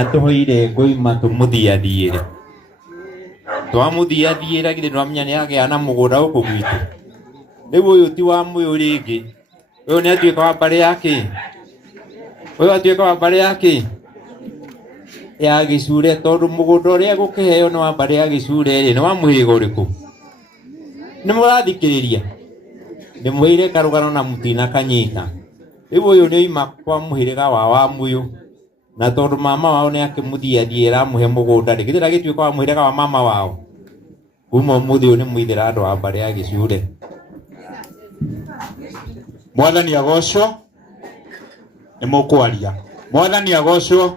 atuhoire ngoima tumuthiathiire twamuthiathiira githĩ ndwamenya nĩ agĩa na mũgũnda gũkũ gwitũ. Rĩu ũyũ ti wa mũyũ rĩngĩ, ũyũ nĩ atuĩka wa mbarĩ yake, ũyũ atuĩka wa mbarĩ yake ya Gĩcure, tondũ mũgũnda ũrĩa gũkĩheo nĩ wa mbarĩ ya Gĩcure rĩ, nĩ wa mũhĩrĩga ũrĩkũ? Nĩ mũrathikĩrĩria? Ndĩmũheire karũgano na mũtinakanyita. Rĩu ũyũ nĩ oima kwa mũhĩrĩga wa Wamũyũ, na tondũ mama wao nĩ akĩmũthiathiĩra amũhe mũgũnda rĩ, githĩ ndagĩtuĩka wa mũhĩrĩga wa mama wao? Kuma ũmũthĩ ũyũ nĩ mũithĩra andũ a mbarĩ ya Gĩcure. Mwathani agocwo. Nĩ mũkwaria. Mwathani agocwo.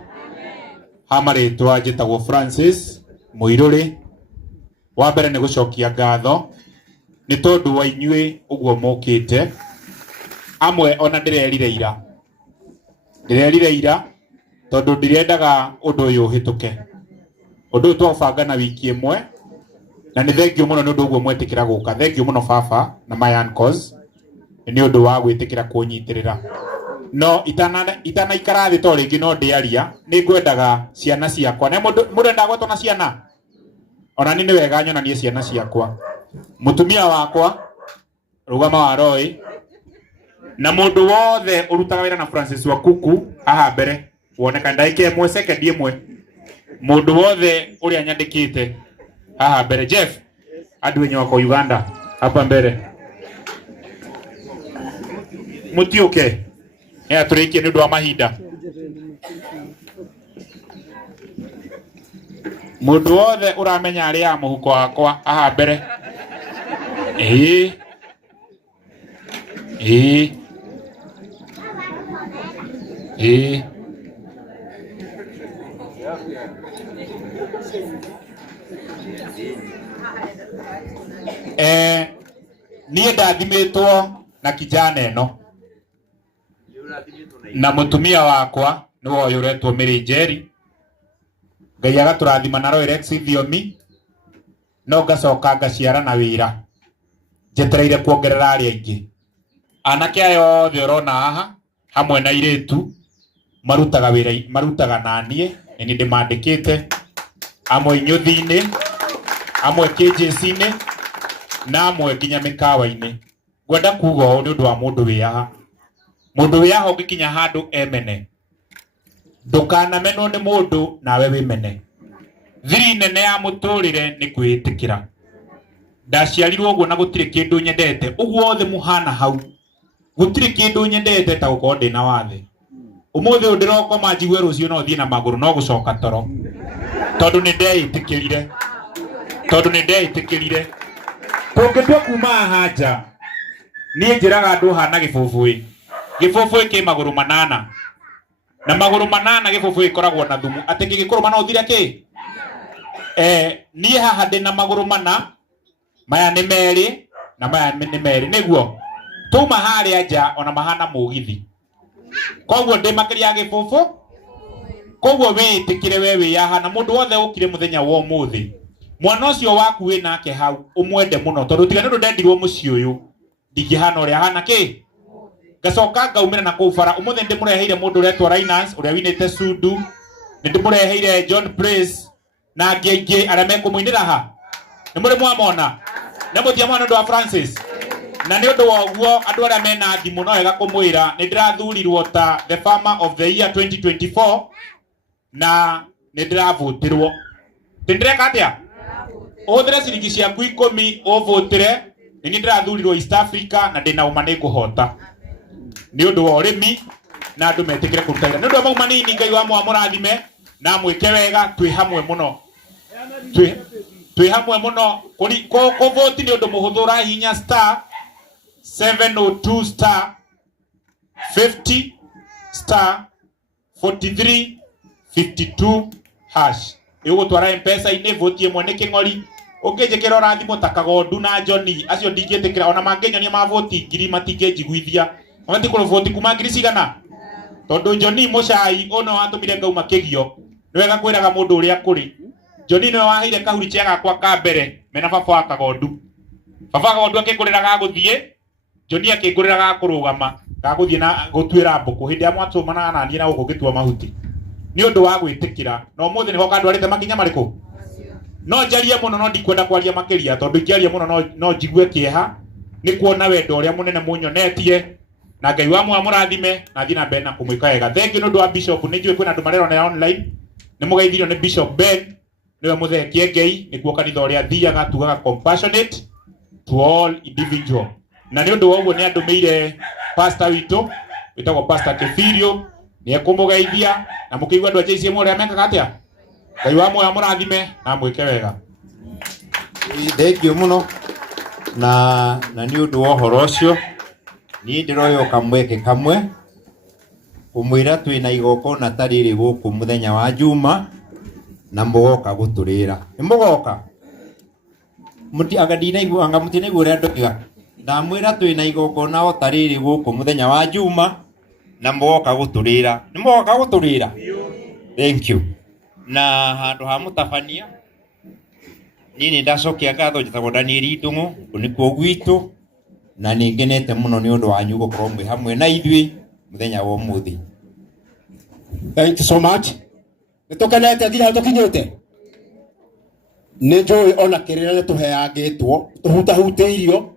Hamarĩtwa njĩtagwo Francis Mũirũrĩ. Wa mbere nĩ gũcokia ngatho nĩ tondũ wa inyuĩ ũguo mũkĩte. Amwe ona ndĩrerire ira tondũ ndirendaga ũndũ ũyũ ũhĩtũke. Ũndũ ũyũ twabanga na wiki ĩmwe na nĩ thengio mũno nĩ ũndũ ũguo mwetĩkĩra gũka. Thengio mũno baba na my uncles nĩ ũndũ wa gwĩtĩkĩra kũnyitĩrĩra. No itanaikara thĩ to rĩngĩ no ndĩaria, nĩ ngwendaga ciana ciakwa. Na mũndũ endaga gwetwo na ciana? Ona niĩ nĩ wega nyonanie ciana ciakwa. Mũtumia wakwa Rũgama wa Roy na mũndũ wothe ũrutaga wĩra na Francis Wakuku haha mbere woneka ndagĩka ĩmwe sekendi ĩmwe. Mũndũ wothe ũrĩa nyandĩkĩte haha mbere. Jeff andũ wenye wako Uganda hapa mbere mũtiũke tũrĩkie nĩ ũndũ wa mahinda. Mũndũ wothe ũramenya arĩ ya mũhuko wakwa haha mbere. Niĩ ndathimĩtwo na kijana ĩno na mũtumia wakwa nĩwe ũyũ ũretwo Mary Njeri. Ngai agatũrathima na Roy Rex Thiomi, no ngacoka ngaciara na wĩra njetereire kuongerera arĩa aingĩ. Anake aya othe ũrona haha hamwe na airĩtu marutaga wĩra, marutaga naniĩ, nĩ ndĩmandĩkĩte, amwe inyuthi-inĩ, amwe KJC-inĩ na amwe nginya mĩkawa-inĩ. Ngwenda kuga ũũ nĩ ũndũ wa mũndũ wĩyaha. Mũndũ wĩyaha ũngĩkinya handũ emene, ndũkanamenwo nĩ mũndũ nawe wĩmene. Thiri nene ya mũtũrĩre nĩ kwĩĩtĩkĩra. Ndaciarirwo ũguo na gũtirĩ kĩndũ nyendete. Ũguo othe mũhana hau, gũtirĩ kĩndũ nyendete ta gũkorwo ndĩna wathe. Ũmũthĩ ũyũ ndĩrokoma njigue rũciũ no thiĩ na magũrũ no gũcoka toro, tondũ nĩ ndeĩtĩkĩrire. Tũngĩtua kuma haha nja, niĩ njĩraga andũ hana gĩbũbũĩ. Gĩbũbũĩ kĩ magũrũ manana, na magũrũ manana gĩbũbũĩ gĩkoragwo na thumu. Atĩ kĩngĩkorwo no ũthire kĩ? Niĩ haha ndĩ na magũrũ mana, maya nĩ merĩ na maya nĩ merĩ. Nĩguo tuma harĩa nja ona mahana mũgithi. Koguo ndĩ makĩria gĩbũbũ. Koguo wĩĩtĩkĩre we wĩyaha, na mũndũ wothe ũkire mũthenya wa ũmũthĩ, mwana ũcio waku wĩ nake hau ũmwende mũno, tondũ tiga nĩ ũndũ ndendirwo mũciĩ ũyũ ndingĩhana ũrĩa hana kĩ. Ngacoka ngaumĩra na kũu bara. Ũmũthĩ ndĩmũreheire mũndũ ũretwo Linus ũrĩa winĩte Sundu, nĩ ndĩmũreheire John Praise na angĩ aingĩ arĩa mekũmũinĩra ha. Nĩ mũrĩ mwamona? Nĩ mũtiamona ũndũ wa Francis? Na nĩ ũndũ wa ũguo andũ arĩa mena thimũ no wega kũmwĩra nĩ ndĩrathurirwo ta the farmer of the year 2024 na nĩ ndĩravũtĩrwo. Ndĩreka atĩa? Ũhũthĩre ciringi ciaku 10 ũvũtĩre. Nĩ ndĩrathurirwo East Africa na ndĩna ũma nĩ ngũhota. Nĩ ũndũ wa ũrĩmi na andũ metĩkĩre kũruta wĩra. Nĩ ũndũ wa mau manini, Ngai wa mũrathime na mwĩke wega. Twĩ hamwe mũno, twĩ hamwe mũno. Kũvũti nĩ ũndũ mũhũthũ, ũrahihinya *702*4352# ĩgũtwara M-Pesa-inĩ. Vũti ĩmwe nĩ kĩng'ori. Ũngĩnjĩkĩra ũrathimũ ta Kagondu na Johnny, acio ndingĩtĩkĩra. Ona mangĩnyonia mavũti ngiri matingĩnjiguithia. Matikũrwo vũti kuma ngiri cigana, tondũ Johnny mũcai ũno watũmire ngauma kĩgio. Nĩ wega kwĩraga mũndũ ũrĩa kũrĩ. Johnny nĩwe waheire kahurichia gakwa ka mbere mena baba wa Kagondu. Baba Kagondu akĩngũrĩra gagũthiĩ, Johnny akĩngũrĩra gakũrũgama, gagũthiĩ na gũtuĩra mbũkũ. Hĩndĩ ya mwatũmanaga na niĩ na gũkũ ngĩtua mahuti. ni undu wa gwitikira no muthi ni hoka ndwarite makinya mariku no njarie muno no ndikwenda kwaria makiria tondu ngiaria muno no njigue kieha ni kuona wendo uria munene munyonetie na Ngai wa murathime na thina mbere na kumwika wega. Thank you ndu wa Bishop ni njui kwina andu marerona online ni mugeithirio ni Bishop Ben niwe muthekie Ngai ni kuo kanitha uria thiaga tugaga compassionate to all individual na ni undu woguo ni andumeire pastor witu witagwo Pastor Kefirio ni ekumugeithia na mukigwa andu ajeisi mu uria mekaga atia. Ngai wa murathime na mwike wega. Thank you muno na ni undu wa horo ucio ni ndiroyo kamweke kamwe kumwira twina igokona tariri guku muthenya wa Juma na mugoka guturira ni mugoka muti agadina igwa anga muti niguo ria ndokiga ndamwira twina igokona o tariri guku muthenya wa Juma na mugoka guturira ni mugoka guturira. Thank you na handu ha mutabania nini ndacokia ngatho njitagwo Daniel Ndungu kunikuo gwitu na ningenete muno ni undu wanyu gukorwo mwi hamwe na ithui muthenya wa umuthi. Thank you so much. Nitukenete nginya tukinyite ni njui ona kirira ni tuheangitwo tuhutahutiirio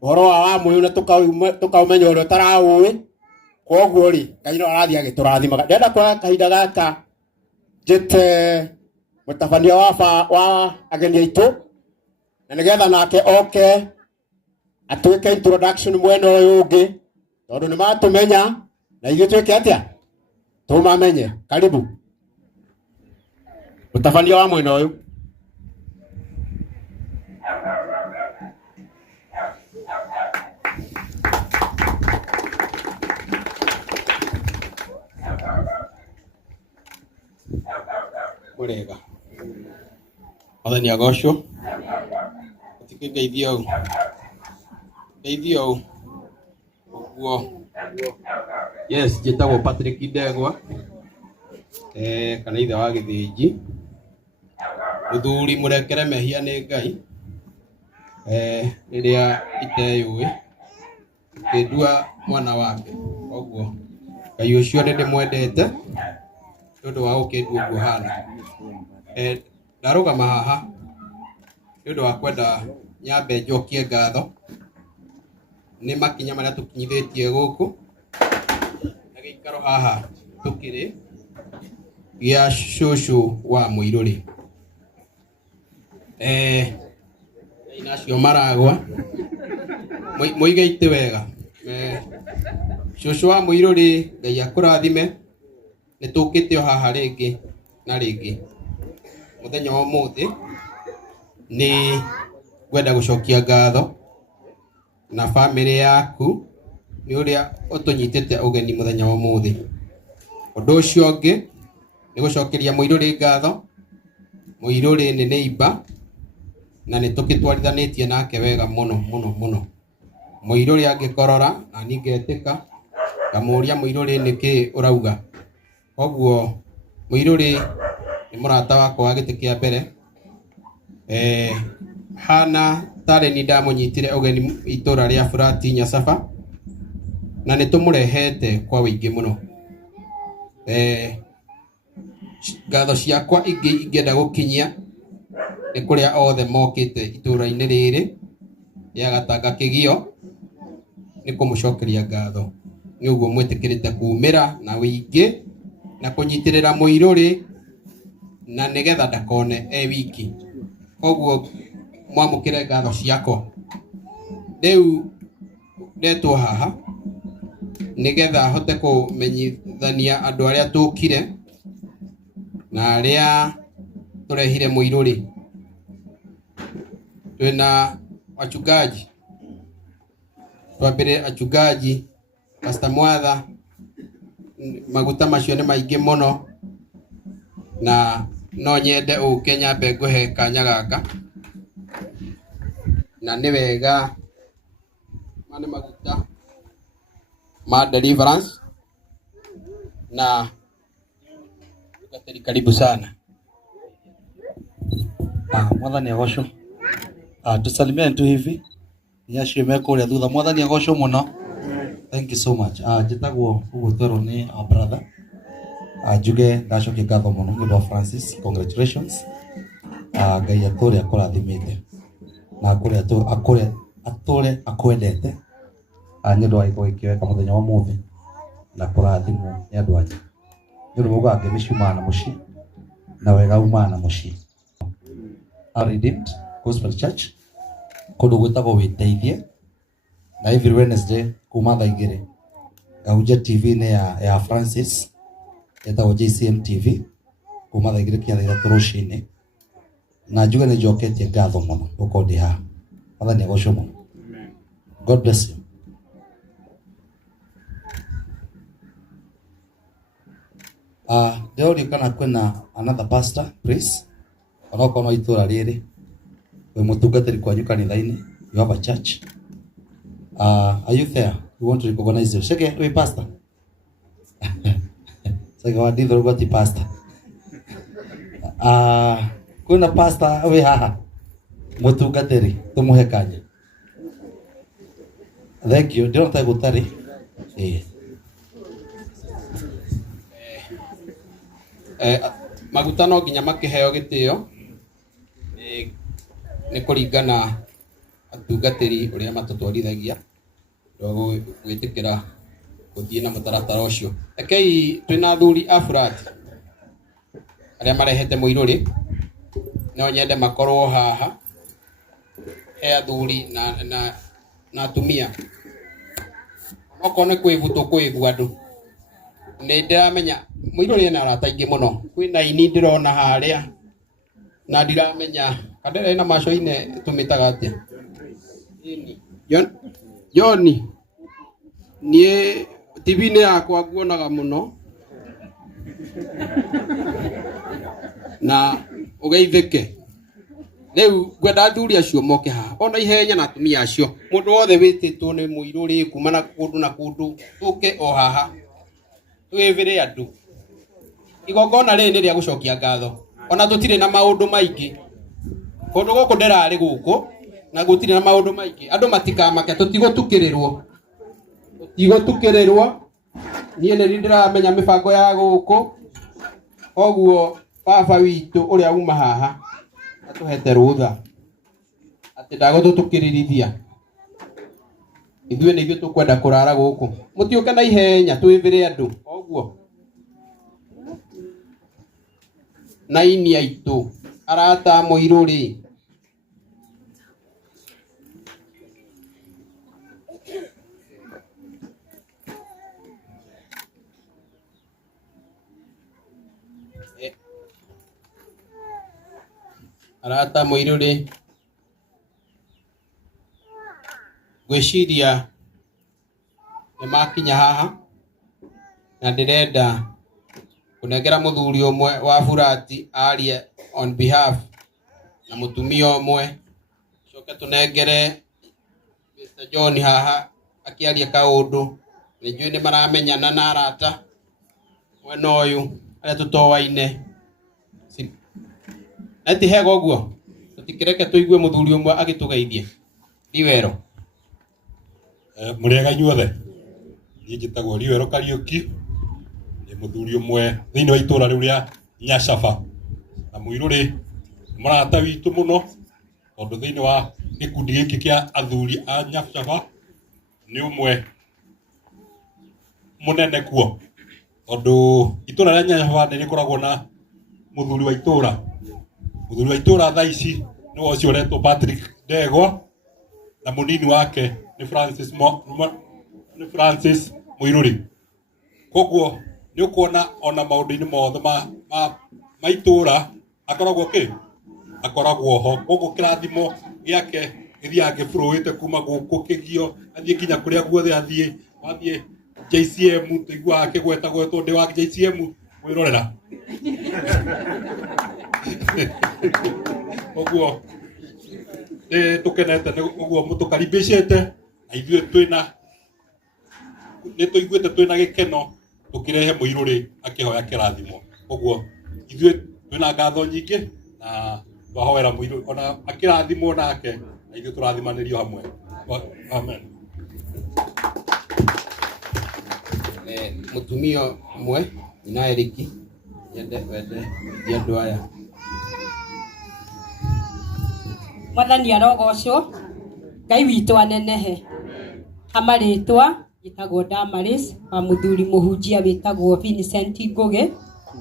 uhoro wa muyu na tukaumenya uria taraui koguo ri Ngai no arathi agiturathimaga. Ndenda kwa kahinda gaka njite mutabania wa ageni aitu na nigetha nake oke atuike introduction mwena uyu ungi tondu ni matumenya na ithuĩ tuike atia tumamenye. Karibu mutabania wa mwena uyu. Murega Athani agocwo tikigeithia geithio uguo. Yes, njitagwo Patrick Ndegwa kana ithe wa Githinji muthuri murekere mehia ni Ngai riria iteyui kindua mwana wake uguo Ngai ucio ni ndimwendete ndu wa ukindua uguo hana ndarugama haha ndu wa kwenda nyambe njokie ngatho ni makinya maria tukinyithitie guku na gikaro haha tukiri ya shushu wa Muiruri inacio maragwa muigeite wega shushu wa Muiruri. Ngai akurathime ni tukite o haha ringi na ringi muthenya wa umuthi ni gwenda gucokia ngatho na family yaku ni uria utunyitite ugeni muthenya wa umuthi. Undu ucio ungi ni gucokeria Muiruri ngatho. Muiruri ni neighbor na ni tukitwarithanitie nake wega muno muno muno. Muiruri angikorora na ningetika ngamuria Muiruri niki urauga koguo Muiruri ni murata wakwa wa giti kia mbere hana tare ni ndamunyitire ugeni itura ria Furati Nyasafa na ni tumurehete kwa wingi muno. Ngatho ciakwa ingenda gukinyia ni kuria othe mokite itura-ini riri ya Gatanga Kigio ni kumucokeria ngatho ni uguo mwitikirite kumira na wingi na kunyitirira Muiruri na nigetha ndakone wiki. Koguo mwamukire ngatho ciakwa riu ndetwo haha nigetha hote kumenyithania andu aria tukire na aria turehire Muiruri. Twina wachungaji twambire achungaji Pastor Mwatha maguta macio ni maingi muno na no nyende ukenya bengo he kanya gaka na ni wega mane maguta ma deliverance na karibu sana. Mwathani agocwo tusalimie tu hivi nyacio mekuria thutha. Mwathani agocwo muno. Thank you so much. Njitagwo uguo twero ni our brother Njuge ndacokia ngatho muno nĩ ũndũ Francis, congratulations. Ngai atũre akũrathimĩte na atũre akwendete nĩ ũndũ wa gĩko gĩkĩweka mũthenya wa ũmũthĩ na kũrathimwo nĩ andũ anyu. Nĩ ũndũ maugaga ngemi ciumaga na mũciĩ na wega umaga na mũciĩ. Redeemed Gospel Church kũndũ gwĩtagwo Wĩteithie, na every Wednesday kuma thaa 2 ngahunjia TV-inĩ ya Francis ĩtagwo JCM TV kuma thaa 2 kinya thaa 3 rũcinĩ, na njuge nĩ njoketie ngatho mũno gũkorwo ndĩ haha. Mwathani agocwo mũno. God bless you. Ndeorio kana kwĩna another pastor please, onokorwo no itũra rĩrĩ wĩ mũtungatĩri kwanyu kanitha-inĩ, you have a church. Are you there? We want to recognize you. Sheke, we pastor. Sasa wadi droga ti pastor. Kuna pastor we haha. Mutungatĩri tumuhe kanya. Thank you. Ndio nataka gutari. Maguta no nginya makĩheo gĩtĩo nĩ kũringana atungatĩri ũrĩa matũtwarithagia gwĩtĩkĩra gũthiĩ na mũtaratara ũcio. Rekei twĩna athuri a burati arĩa marehete mũirũrĩ, no nyende makorwo haha he athuri na atumia. Okorwo nĩ kwĩbutwo kwĩbu andũ, nĩ ndĩramenya mũirũrĩ ena arata aingĩ mũno. Kwĩna ini ndĩrona harĩa na ndiramenya kadere na maco-inĩ tũmĩtaga atĩa. Joni niĩ TV-inĩ yakwa nguonaga mũno na ũgeithĩke. Rĩu ngwenda athuri acio moke haha ona ihenya na atumia acio, mũndũ wothe wĩtĩtwo nĩ mũirũrĩ kuma na kũndũ na kũndũ, tũke o haha twĩbĩre andũ. Igongona rĩrĩ nĩ rĩa gũcokia ngatho, ona tũtirĩ na maũndũ maingĩ. Kũndũ gũkũ ndĩrarĩ gũkũ na gũtirĩ na maũndũ maingĩ. Andũ matikamake, tũtigũtukĩrĩrwo. Niĩ nĩ ndĩramenya mĩbango ya gũkũ, koguo baba witũ ũrĩa uma haha atũhete rũtha atĩ ndagũtũtukĩrĩrithia. Ithuĩ nĩ ithuĩ tũkwenda kũrara gũkũ. Mũtiũke na ihenya twĩbĩre andũ. Koguo na ini aitũ arata mũirũrĩ. Arata mũirũrĩ, ngwĩciria nĩ makinya haha na ndĩrenda kũnengera mũthuri ũmwe wa burati arie on behalf na mũtumia ũmwe. Coke tũnengere Mr. John haha akĩaria kaũndũ. Nĩ njũĩ nĩ maramenyana na arata mwena ũyũ arĩa tũtoaine. Eti hega ũguo tũtikĩreke tũigue mũthuri ũmwe agĩtũgeithia. Riwero. Mũrĩega inyuothe. Niĩ njĩtagwo Riwero Kariũki, nĩ mũthuri ũmwe thĩinĩ wa itũra rĩu rĩa Nyacaba, na mũirũrĩ mũrata witũ mũno, tondũ thĩinĩ wa gĩkundi gĩkĩ kĩa athuri a Nyacaba nĩ ũmwe mũnene kuo, tondũ itũra rĩa Nyacaba nĩ rĩkoragwo na mũthuri wa itũra. Mũthuri wa itũra thaa ici nĩ ũcio ũretwo Patrick Ndegwa, na mũnini wake nĩ Francis Mũirũrĩ. Koguo nĩ ũkuona ona maũndũ-inĩ mothe ma itũra akoragwo ho. Koguo kĩrathimo gĩake gĩthiaga gĩbũrũĩte kuma gũkũ Kĩgio athiĩ nginya kũrĩa guothe athiĩ. Wathiĩ JCM tũiguaga kĩgwetagwetwo ndĩ wa JCM mwĩrorera. Koguo tũkenete ũguo mũtũkaribicĩte, na ithuĩ nĩ tũiguĩte twĩna gĩkeno tũkĩrehe mũirũrĩ akĩhoya kĩrathimo. Koguo ithuĩ twĩna ngatho nyingĩ na twahoera mũirũrĩ ona akĩrathimwo nake, na ithuĩ tũrathimanĩrio hamwe. Amen. Mũtumia ũmwe Nyina Eriki yende wende ndiandu aya. Mwathani arogocwo, Ngai witũ anenehe. Amaritwa gĩtagwo Damaris, wa mũthuri mũhunjia wĩtagwo Vincent Ngugi,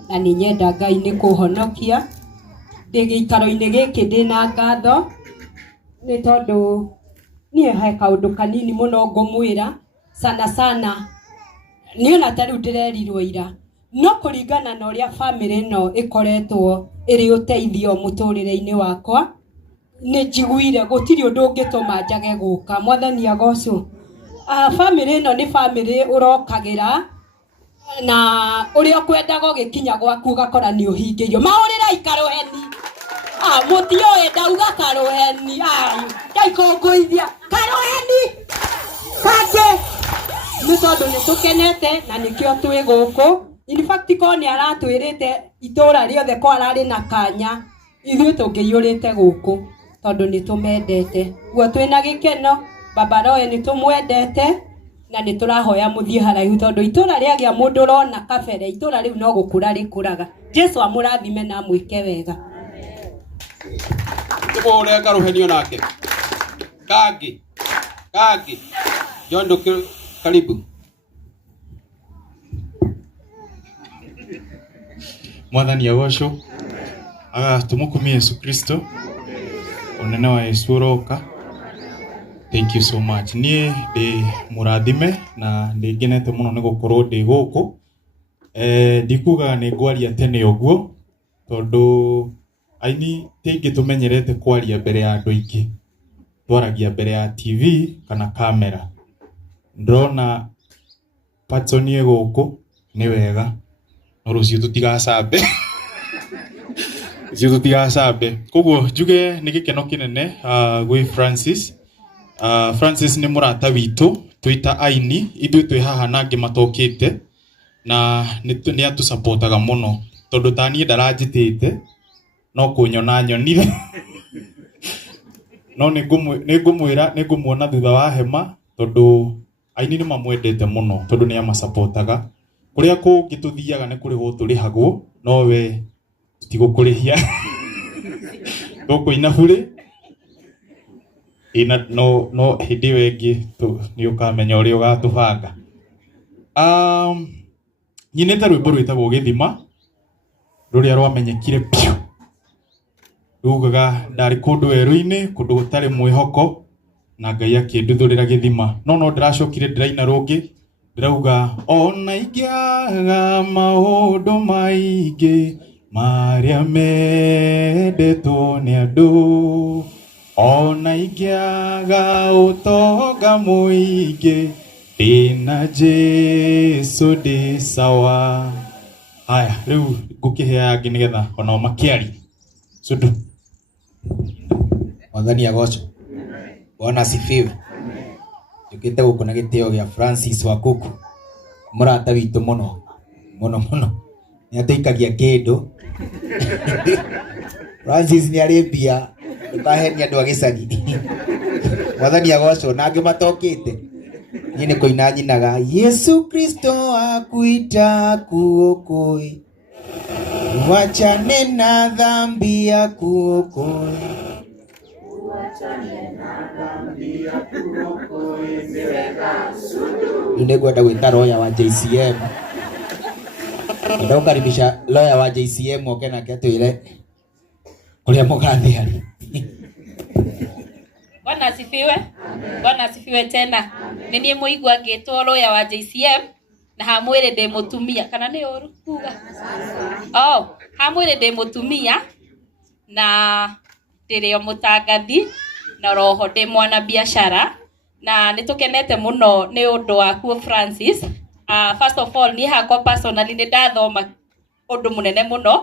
na nĩ nyenda Ngai nĩ kũhonokia. Ndĩ gĩikaro-inĩ gĩkĩ ndĩna ngatho nĩ tondũ niĩ he kaũndũ kanini mũno ngũmwĩra sana niĩ ona ta rĩu ndĩrerirwo ira, no kũringana na ũrĩa family ĩno ĩkoretwo ĩrĩ ũteithio mũtũrĩre-inĩ wakwa, nĩ njiguire gũtirĩ ũndũ ũngĩtũma njage gũka. Mwathani agocwo. Family ĩno nĩ family ũrokagĩra na ũrĩa ũkwendaga ũgĩkinya gwaku ũgakora nĩ ũhingĩirio. Maũrĩra ikarũheni. Mũtioĩ ndauga karũheni. Ndaikũngũithia karũheni. Kangĩ nĩ tondũ nĩ tũkenete na nĩkĩo twĩ gũkũ. In fact ko nĩ aratwĩrĩte itũra rĩothe ko ararĩ na kanya ithuĩ tũngĩiyũrĩte gũkũ tondũ nĩ tũmendete. Guo twĩna gĩkeno, Baba Roe nĩ tũmwendete na nĩ tũrahoya mũthiĩ haraihu tondũ itũra rĩagĩa mũndũ ũrona kabere, itũra rĩu no gũkũra rĩkũraga. Jesu amũrathime na mwĩke wega. Tũbũre karũheni onake. Kangĩ. John karibu. Mwathani agocwo, tumukumie Yesu Kristo, unene wa Yesu uroka. Thank you so much. Niĩ ndĩ mũrathime na ndĩngenete mũno nĩ gũkorwo ndĩ gũkũ. Ndikuga nĩ ngwaria tene ũguo tondũ aini tĩngĩ tũmenyerete kwaria mbere ya andũ aingĩ, twaragia mbere ya TV kana kamera. Ndrona patron ye gũkũ nĩ wega, no rũciũ tutigacabe. Koguo njuge nĩ gĩkeno kĩnene gwĩ Francis. Francis nĩ mũrata witũ, twĩta aini, ithuĩ twĩ haha na angĩ matokĩte na nĩ atũsupportaga mũno tondũ taniĩ ndaranjĩtĩte no kũnyona nyonire. No nĩ ngũmuona thutha wa hema tondũ aini nĩ mamwendete mũno tondũ nĩ amasupportaga. Kũrĩa kũngĩ tũthiaga nĩ kũrĩhwo tũrĩhagwo, no we tutigũkũrĩhia. Tũkũina burĩ no hĩndĩ ĩyo ĩngĩ nĩ ũkamenya ũrĩa ũgatũbanga. Nyinĩte rwĩmbo rwĩtagwo Gĩthima rũrĩa rwamenyekire piũ, rugaga ndarĩ kũndũ werũ-inĩ, kũndũ gũtarĩ mwĩhoko, na Ngai akĩnduthũrĩra gĩthima. No ndĩracokire ndĩraina rũngĩ, ndĩrauga ona ingĩaga maũndũ maingĩ marĩa mendetwo nĩ andũ, ona ingĩaga ũtonga mũingĩ, ndĩna Jesu ndĩ sawa. Haya, rĩu ngũkĩhea angĩ nĩgetha onao makĩaria. Sudu. Mwathani agocwo. Bwana asifiwe. Njũkĩte gũkũ na gĩtĩo gĩa Francis Wakuku, mũrata witũ mũno. Nĩ atũikagia kĩndũ. Francis nĩ arĩ mbia, ndũkahenia andũ a gĩcagi. Mwathani agocwo na angĩ matokĩte. Niĩ nĩ kũina nyinaga Yesu Kristo akuita kuokoe, wachane na dhambi ya kuokoe. Nĩngwenda gwĩta lawyer wa JCM. Ndio karibisha lawyer wa JCM oke nake atwĩre kũrĩa mũgathĩ harĩ. Bwana asifiwe. Bwana asifiwe tena. Nĩ niĩ mũigua ngĩtwo lawyer wa JCM na hamwĩrĩ ndĩ mũtumia kana nĩ ũru kuga. Hamwĩrĩ ndĩ mũtumia na ndĩrĩ o mũtangathi na roho ndĩ mwana biashara na nĩtũkenete mũno nĩ ũndũ waku Francis. First of all niĩ hakwa personally nĩ ndathoma ũndũ mũnene mũno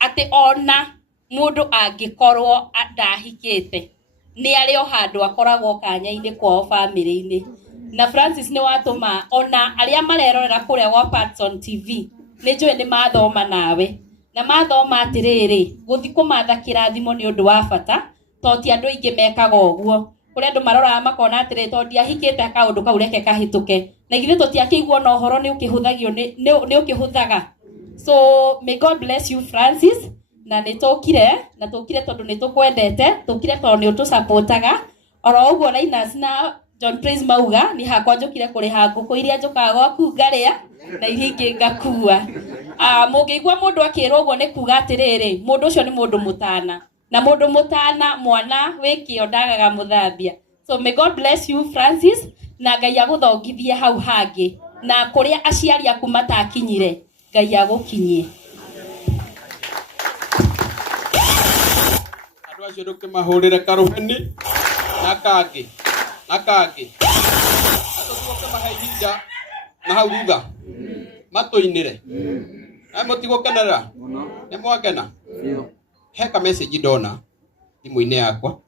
atĩ ona mũndũ angĩkorwo ndahikĩte nĩ arĩ o handũ akoragwo kanya-inĩ kwao family-inĩ. Na Francis nĩ watũma ona arĩa marerorera kũrĩa gwa Patson TV nĩ njũĩ nĩ mathoma nawe na mathoma atĩrĩrĩ, gũthi kũmatha kĩrathimo nĩ ũndũ wa bata tondũ ti andũ aingĩ mekaga ũguo. Kũrĩa andũ maroraga makona atĩrĩrĩ tondũ ndiahikĩte kaũndũ kau reke kahĩtũke, na ithuĩ tũtiakĩiguo na ũhoro nĩ ũkĩhũthagio nĩ ũkĩhũthaga So may God bless you Francis. Na nitokire tondu nitukwendete, tukire tondu ni utusupportaga. Oro uguo Linus na John Praise mauga ni hakwa njukire kuriha nguku iria njukaga gwaku ngaria na iria ingi ngakua. Mungigwa mundu akirwo uguo ni kuga atiriri, mundu ucio ni mundu mutana. Na mundu mutana mwana wikio ndagaga muthambia. So may God bless you Francis, na Ngai aguthongithie hau hangi, na kuria aciari aku matakinyire Ngai agukinyie. Andu acio ndukimahurire karuheni na kangi atutuke mahe ihinda na hau thutha matuinire mutigukenera ni mwakena heka message ndona thimu-ini yakwa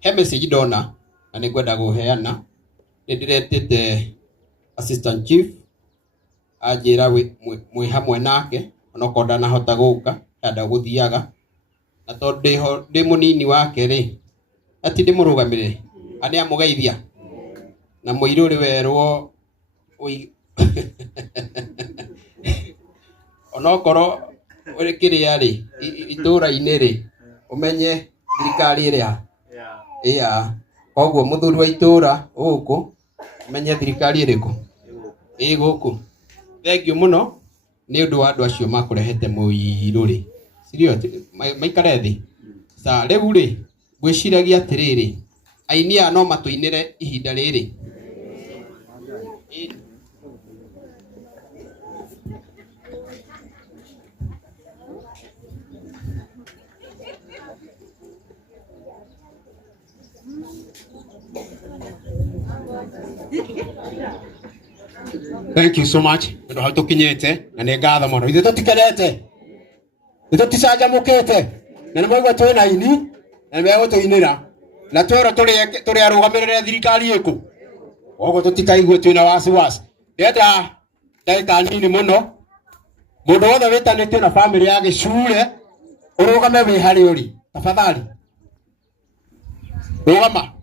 he message ndona na nĩ ngwenda gũheana nĩ ndĩretĩte assistant chief anjĩra mwĩ hamwe nake onokorwo ndanahota gũka handa gũthiaga na tondũ ndĩ mũnini wake rĩ ati ndĩmũrũgamĩrĩre anĩ amũgeithia na mũirũrĩ werwo onokorwo ũrĩ kĩrĩa rĩ itũra-inĩ rĩ ũmenye thirikari ĩrĩa koguo mũthuri wa itũra gũkũ ũmenye thirikari ĩrĩkũ gũkũ. Thengiũ mũno nĩ ũndũ wa andũ acio makũrehete mũirũrĩ serious maikare thĩ. Sa rĩu rĩ ngwĩciragia atĩrĩrĩ aini aya no matũinĩre ihinda rĩrĩ. Thank you so much. Ndo hatukinyete na nĩ ngatho mũno. Ithuĩ tũtikenete. Nĩ tũticanjamũkĩte. Na nĩ mwaigua twĩ na ini na nĩ megũtũinĩra. Na twero tũrĩ arũgamĩrĩre thirikari ĩkũ. Koguo tũtikaigue twĩ na wasiwasi. Ndĩrenda ndagĩka nini mũno. Mũndũ wothe wĩtanĩtio na family ya Gĩcure ũrũgame wĩ harĩa ũrĩ. Tafadhali. Rũgama.